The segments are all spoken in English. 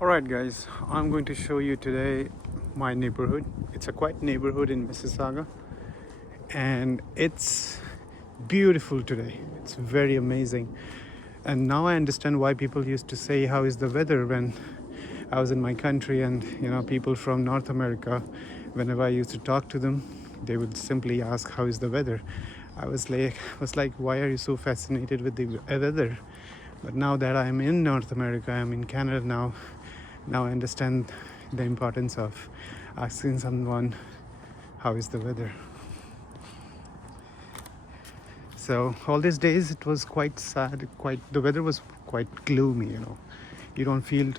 Alright guys, I'm going to show you today my neighborhood. It's a quiet neighborhood in Mississauga and it's beautiful today. It's very amazing. And now I understand why people used to say how is the weather when I was in my country, and people from North America, whenever I used to talk to them, they would simply ask how is the weather. I was like why are you so fascinated with the weather? But now that I'm in North America, I'm in Canada now I understand the importance of asking someone how is the weather. So all these days it was quite sad, the weather was quite gloomy, You don't feel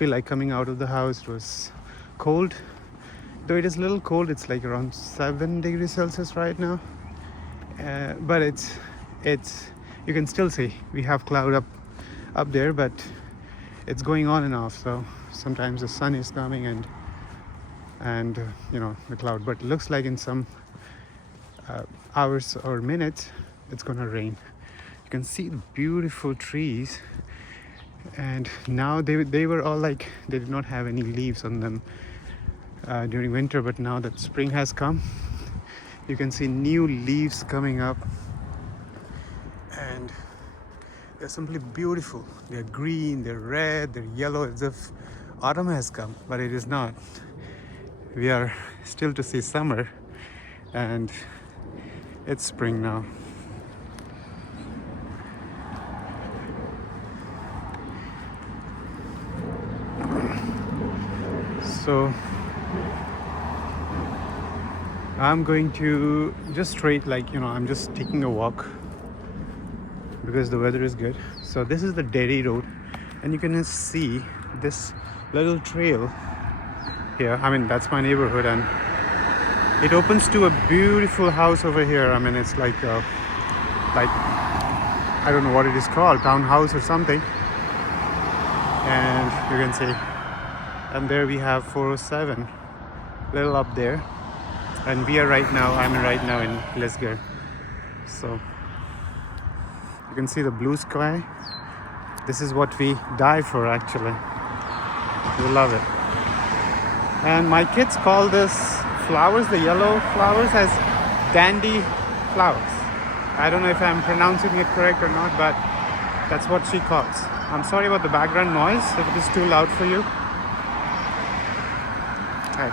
like coming out of the house. It was cold. Though it is a little cold, it's like around 7 degrees Celsius right now. But it's you can still see we have cloud up there, but it's going on and off. So sometimes the sun is coming and the cloud. But it looks like in some hours or minutes it's gonna rain. You can see the beautiful trees, and now they were all like they did not have any leaves on them during winter, but now that spring has come, you can see new leaves coming up, and they're simply beautiful. They're green, they're red, they're yellow, as if autumn has come, but it is not. We are still to see summer, and it's spring now. So I'm going to just I'm just taking a walk because the weather is good. So this is the dairy road, and you can see this little trail here. I mean, that's my neighborhood, and it opens to a beautiful house over here. I mean, it's like I don't know what it is called, townhouse or something. And you can see, and there we have 407 little up there, and I'm right now in Lisgar. So you can see the blue sky. This is what we die for, actually. We love it. And my kids call this flowers, the yellow flowers, as dandy flowers. I don't know if I'm pronouncing it correct or not, but that's what she calls. I'm sorry about the background noise if it is too loud for you. Right.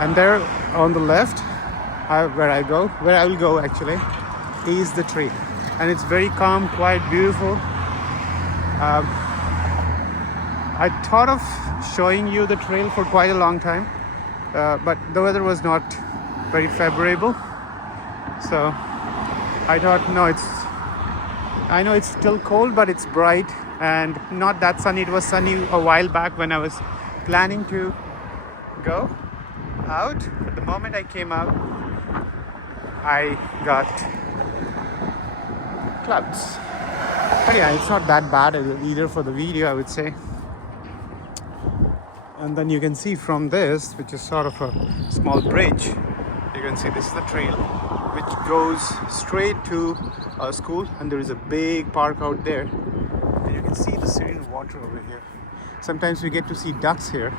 And there on the left, where I will go actually, is the tree, and it's very calm, quiet, beautiful. I thought of showing you the trail for quite a long time, but the weather was not very favorable. So I thought, I know it's still cold, but it's bright and not that sunny. It was sunny a while back when I was planning to go out. But the moment I came out, I got clouds. But yeah, it's not that bad either for the video, I would say. And then you can see from this, which is sort of a small bridge, you can see this is the trail which goes straight to our school, and there is a big park out there. And you can see the serene water over here. Sometimes we get to see ducks here.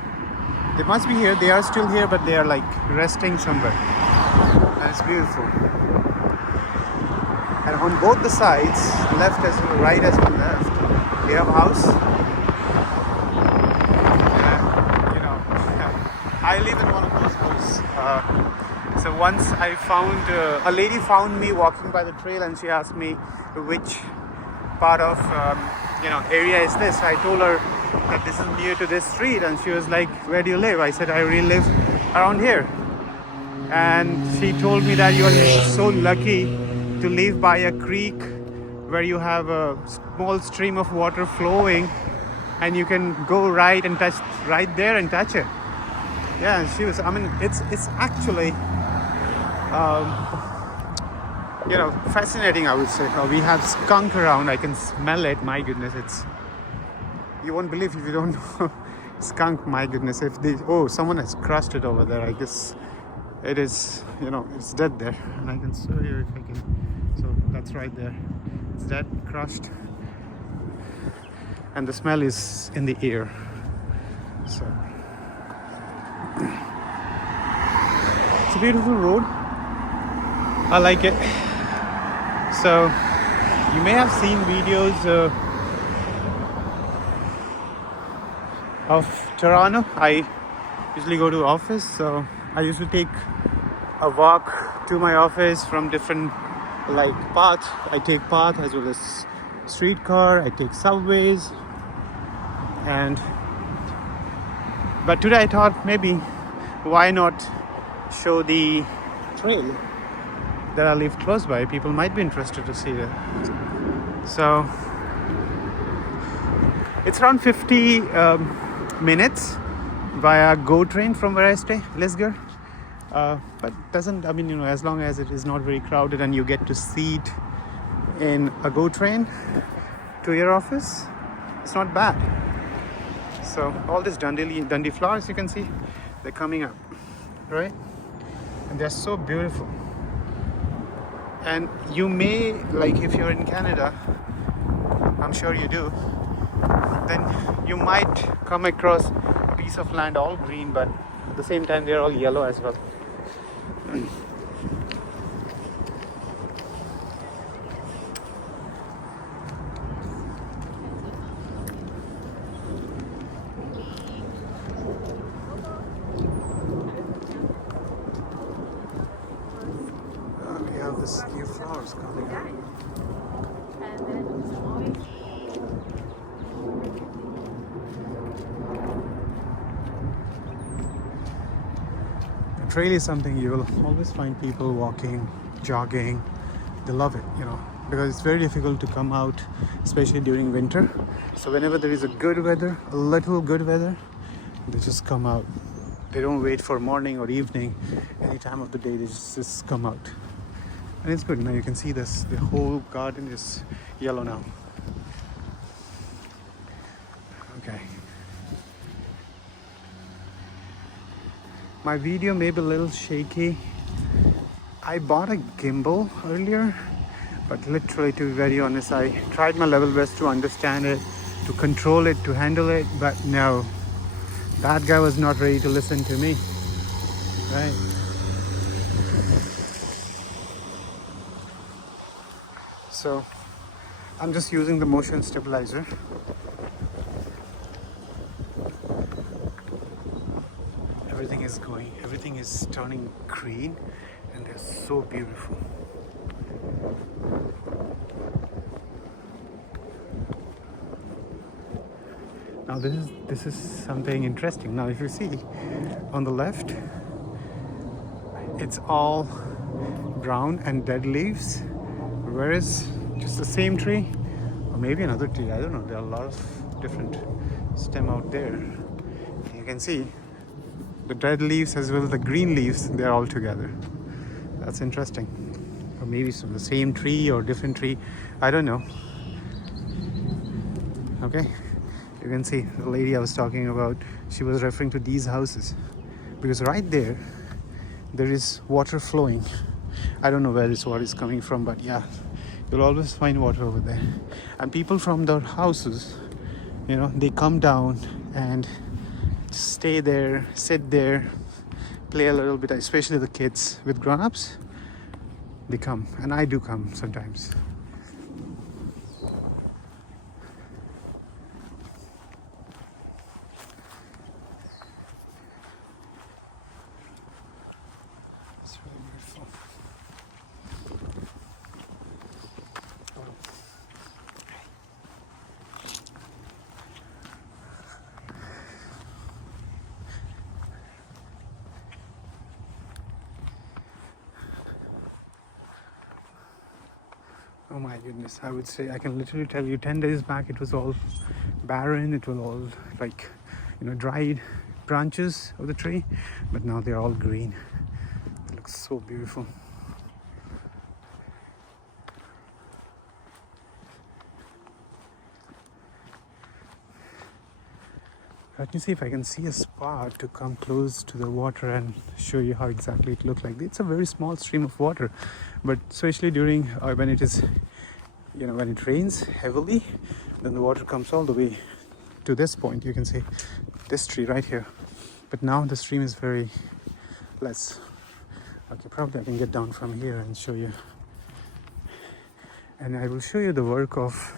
They must be here, they are still here, but they are like resting somewhere. And it's beautiful. And on both the sides, left as well, right as well, left, we have a house. I live in one of those houses. So once I found, a lady found me walking by the trail, and she asked me which part of, area is this. I told her that this is near to this street, and she was like, where do you live? I said, I really live around here. And she told me that you are so lucky to live by a creek where you have a small stream of water flowing, and you can go right and touch right there and touch it. Yeah, she was. I mean, it's actually, fascinating, I would say. We have skunk around. I can smell it. My goodness, you won't believe if you don't know skunk. My goodness, someone has crushed it over there. I guess it is, it's dead there, and I can show you if I can. So that's right there. It's dead, crushed, and the smell is in the air. So it's a beautiful road. I like it. So you may have seen videos of Toronto. I usually go to office, so I usually take a walk to my office from different like paths. I take path as well as streetcar. I take subways, but today I thought maybe why not show the trail that I live close by. People might be interested to see that. So it's around 50 minutes via GO train from where I stay, Lisgar. But doesn't, I mean, you know, as long as it is not very crowded and you get to seat in a GO train to your office, it's not bad. So all these Dundee flowers, you can see, they're coming up, right? And they're so beautiful. And you may, like if you're in Canada, I'm sure you do, then you might come across a piece of land all green, but at the same time they're all yellow as well. We have this new flowers coming up. The trail is something you will always find people walking, jogging. They love it, you know, because it's very difficult to come out, especially during winter. So whenever there is a good weather, a little good weather, they just come out. They don't wait for morning or evening. Any time of the day, they just come out. And it's good. Now you can see this, the whole garden is yellow now. Okay. My video may be a little shaky. I bought a gimbal earlier, but literally, to be very honest, I tried my level best to understand it, to control it, to handle it, but no, that guy was not ready to listen to me, right? So I'm just using the motion stabilizer. Everything is turning green, and they're so beautiful. Now this is something interesting. Now if you see on the left, it's all brown and dead leaves, whereas just the same tree, or maybe another tree, I don't know, there are a lot of different stem out there. You can see the dead leaves as well as the green leaves, they're all together. That's interesting. Or maybe it's the same tree or different tree, I don't know. Okay, you can see the lady I was talking about, she was referring to these houses, because right there is water flowing. I don't know where this water is coming from, but yeah, you'll always find water over there. And people from their houses, you know, they come down and stay there, sit there, play a little bit, especially the kids. With grown-ups, they come, and I do come sometimes. It's really beautiful. Oh my goodness, I would say, I can literally tell you 10 days back it was all barren, it was all like, you know, dried branches of the tree, but now they're all green. It looks so beautiful. Let me see if I can see a spot to come close to the water and show you how exactly it looks like. It's a very small stream of water, but especially during when it is you know, when it rains heavily, then the water comes all the way to this point. You can see this tree right here, but now the stream is very less. Okay, probably I can get down from here and show you, and I will show you the work of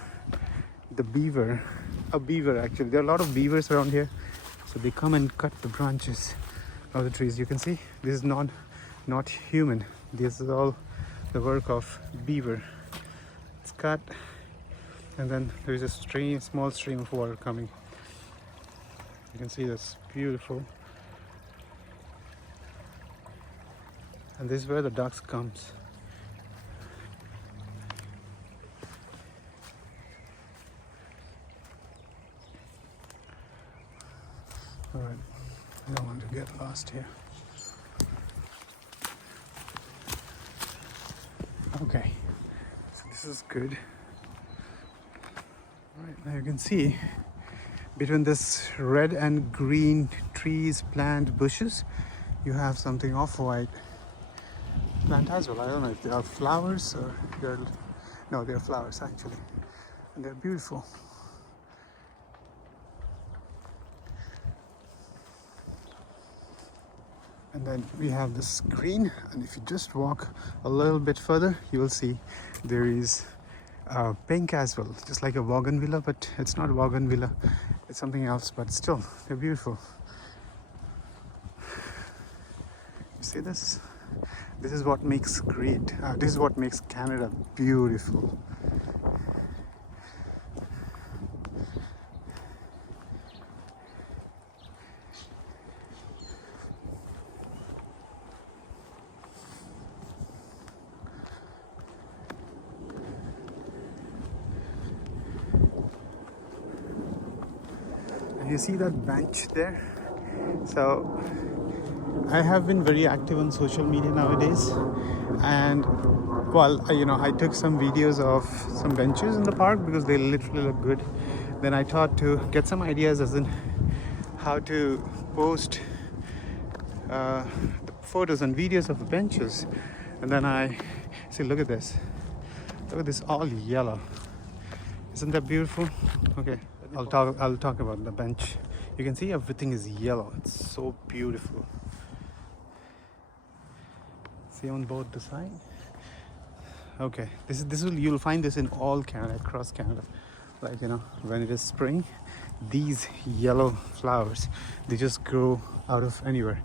the beaver. A beaver, actually, there are a lot of beavers around here, so they come and cut the branches of the trees. You can see this is not human. This is all the work of beaver. It's cut, and then there is a small stream of water coming. You can see that's beautiful, and this is where the ducks comes. All right, I don't want to get lost here. Okay, so this is good. All right, now you can see between this red and green trees, plant, bushes, you have something off-white plant as well. I don't know if they are flowers or they're flowers actually, and they're beautiful. And then we have this green, and if you just walk a little bit further, you will see there is pink as well, just like a bougainvillea, but it's not bougainvillea, it's something else, but still they're beautiful. You see this? This is what makes this is what makes Canada beautiful. You see that bench there? So I have been very active on social media nowadays, and well, I took some videos of some benches in the park because they literally look good. Then I thought to get some ideas as in how to post the photos and videos of the benches, and then I see, look at this, all yellow. Isn't that beautiful? Okay, I'll talk about the bench. You can see everything is yellow. It's so beautiful. See on both the sides. Okay, you'll find this in all Canada, across Canada. Like, when it is spring, these yellow flowers, they just grow out of anywhere,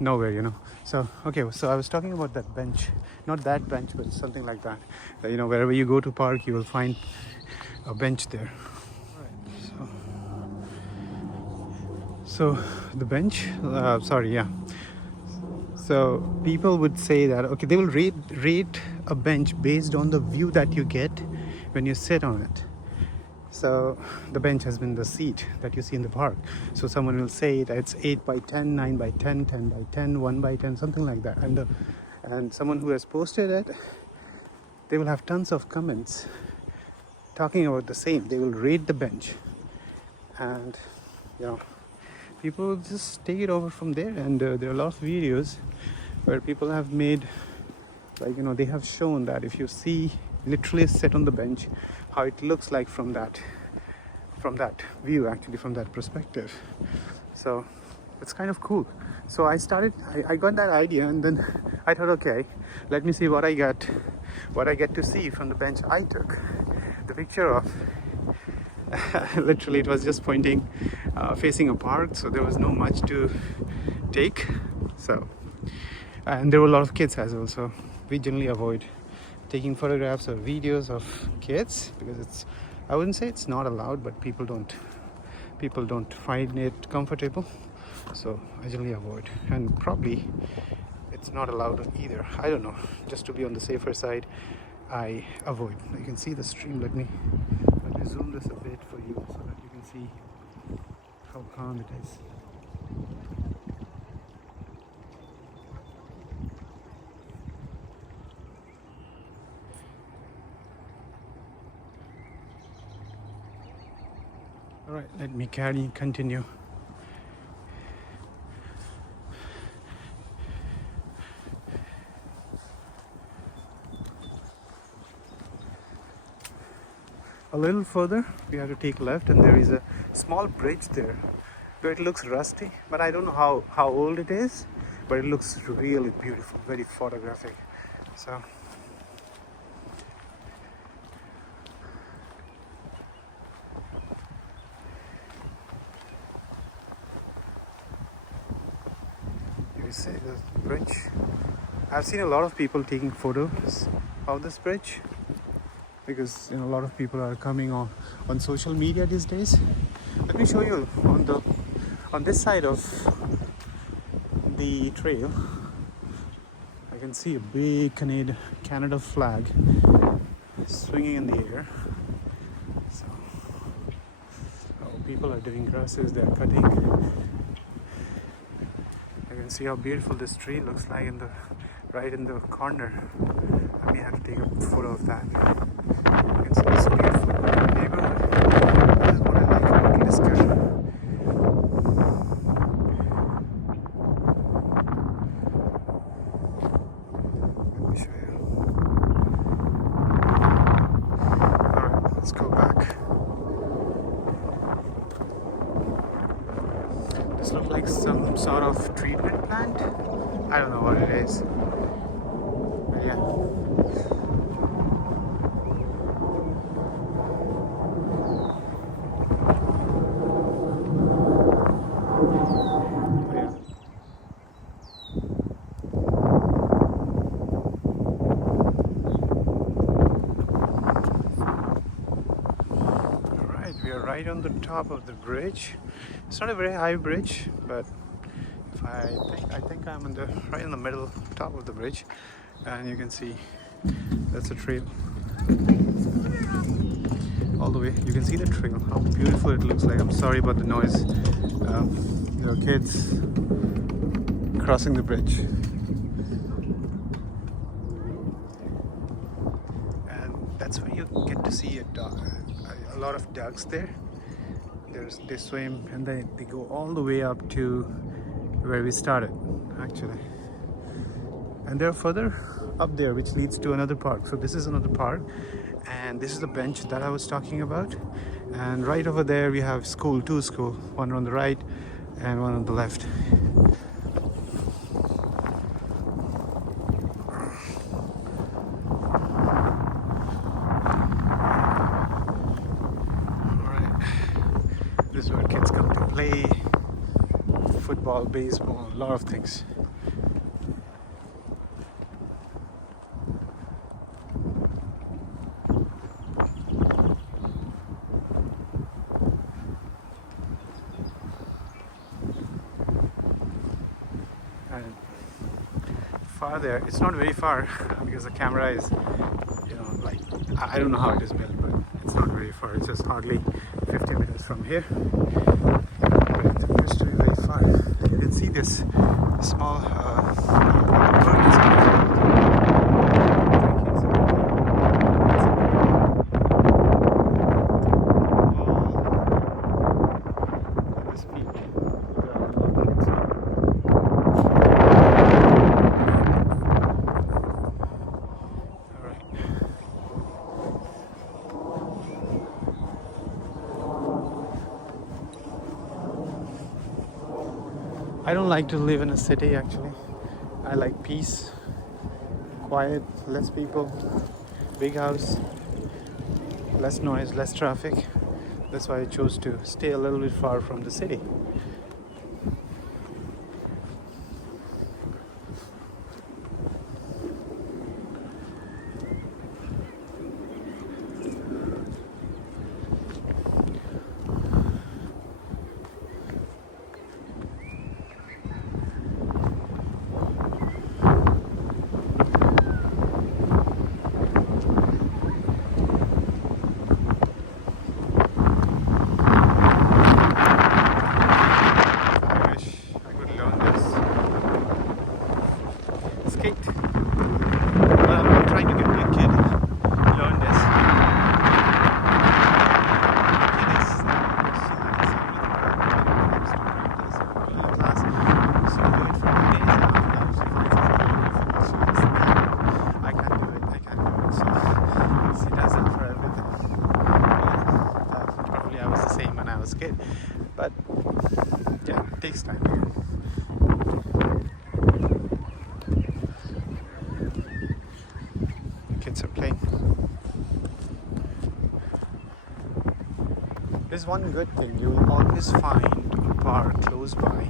nowhere. So okay, so I was talking about that bench, not that bench, but something like that. Wherever you go to park, you will find a bench there. So the bench, so people would say that, okay, they will rate a bench based on the view that you get when you sit on it. So the bench has been the seat that you see in the park. So someone will say that it's 8 by 10, 9 by 10, 10 by 10, 1 by 10, something like that. And someone who has posted it, they will have tons of comments talking about the same. They will rate the bench, and people just take it over from there. And there are a lot of videos where people have made, they have shown that if you literally sit on the bench, how it looks like from that view, actually, from that perspective. So it's kind of cool. So I got that idea, and then I thought, okay, let me see what I get to see from the bench I took the picture of. Literally, it was just pointing, facing a park, so there was no much to take. So, and there were a lot of kids as well, so we generally avoid taking photographs or videos of kids because I wouldn't say it's not allowed, but people don't find it comfortable, so I generally avoid. And probably it's not allowed either, I don't know, just to be on the safer side, I avoid. You can see the stream. Let me zoom this a bit for you so that you can see how calm it is. All right, let me continue. A little further, we have to take left, and there is a small bridge there. Though it looks rusty, but I don't know how old it is, but it looks really beautiful, very photographic. So you see the bridge. I've seen a lot of people taking photos of this bridge because a lot of people are coming on social media these days. Let me show you on this side of the trail. I can see a big Canada flag swinging in the air. So, people are doing grasses, they're cutting. You can see how beautiful this tree looks like right in the corner. I may have to take a photo of that. You can see this beautiful neighborhood. This is what I like about Lisgar. Let me show you. Alright, let's go back. This looks like some sort of treatment plant. I don't know what it is. But yeah. We are right on the top of the bridge. It's not a very high bridge, but I think I'm right in the middle, top of the bridge, and you can see that's a trail all the way. You can see the trail, how beautiful it looks like. I'm sorry about the noise. Kids crossing the bridge, and that's where you get to see a lot of ducks there. They swim and they go all the way up to where we started actually, and they're further up there, which leads to another park. So this is another park, and this is the bench that I was talking about, and right over there we have two schools, one on the right and one on the left. This is where kids come to play football, baseball, a lot of things. And far there, it's not very far because the camera is, like, I don't know how it is built, but it's not very far. It's just hardly 50 minutes from here. But it appears to be very far. You can see this small I don't like to live in a city actually. I like peace, quiet, less people, big house, less noise, less traffic. That's why I chose to stay a little bit far from the city. kid, but yeah, it takes time. Kids are playing. There's one good thing, you will always find a park close by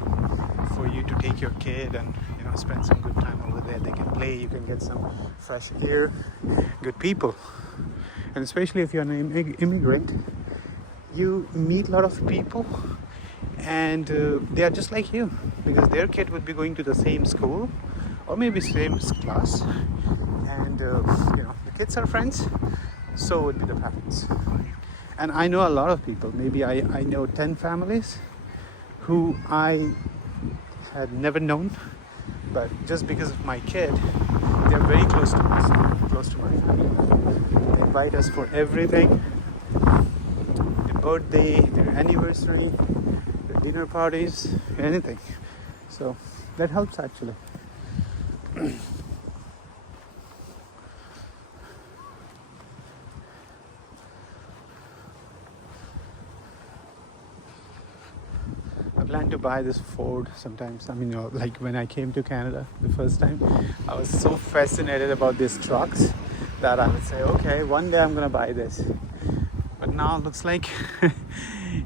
for you to take your kid and spend some good time over there. They can play, you can get some fresh air, good people. And especially if you're an immigrant, you meet a lot of people and they are just like you, because their kid would be going to the same school or maybe same class, and the kids are friends, so would be the parents. And I know a lot of people, maybe I know 10 families who I had never known, but just because of my kid, they're very close to us, close to my family. They invite us for everything, their birthday, their anniversary, their dinner parties, anything. So that helps actually. I plan to buy this Ford sometimes. I mean, like when I came to Canada the first time, I was so fascinated about these trucks that I would say, okay, one day I'm gonna buy this. But now it looks like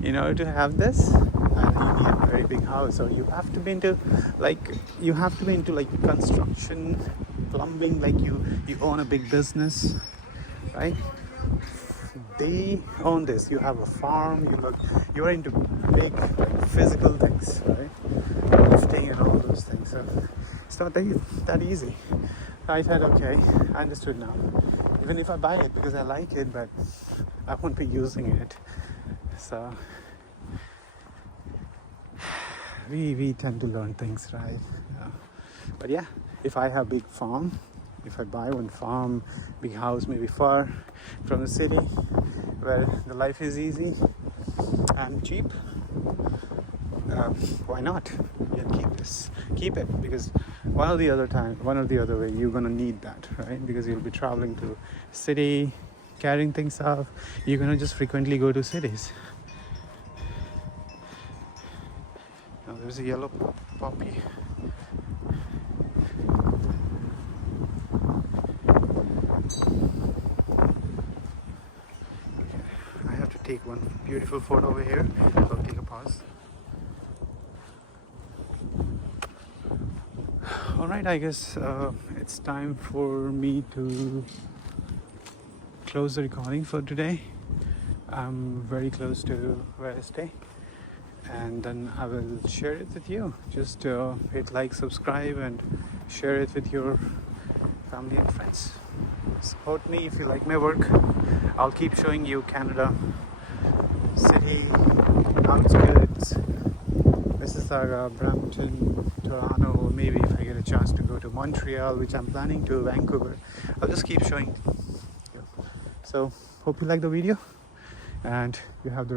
in order to have this, you need a very big house, or you have to be into construction, plumbing, like you own a big business, right? They own this. You have a farm. You're into big physical things, right? Lifting and all those things. So it's not that easy. I said, okay, I understood now. Even if I buy it because I like it, but I won't be using it. So we tend to learn things, right? Yeah. But yeah, if I have big farm, if I buy one farm, big house, maybe far from the city, where the life is easy and cheap, why not? Yeah, keep it, because one or the other way, you're gonna need that, right? Because you'll be traveling to city, carrying things up. You're gonna just frequently go to cities. Now there's a yellow poppy. Take one beautiful photo over here, so I'll take a pause. Alright, I guess it's time for me to close the recording for today. I'm very close to where I stay, and then I will share it with you. Just hit like, subscribe, and share it with your family and friends. Support me if you like my work. I'll keep showing you Canada city, outskirts, Mississauga, Brampton, Toronto, maybe if I get a chance to go to Montreal, which I'm planning to, Vancouver. I'll just keep showing you. So hope you like the video and you have the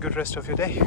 good rest of your day.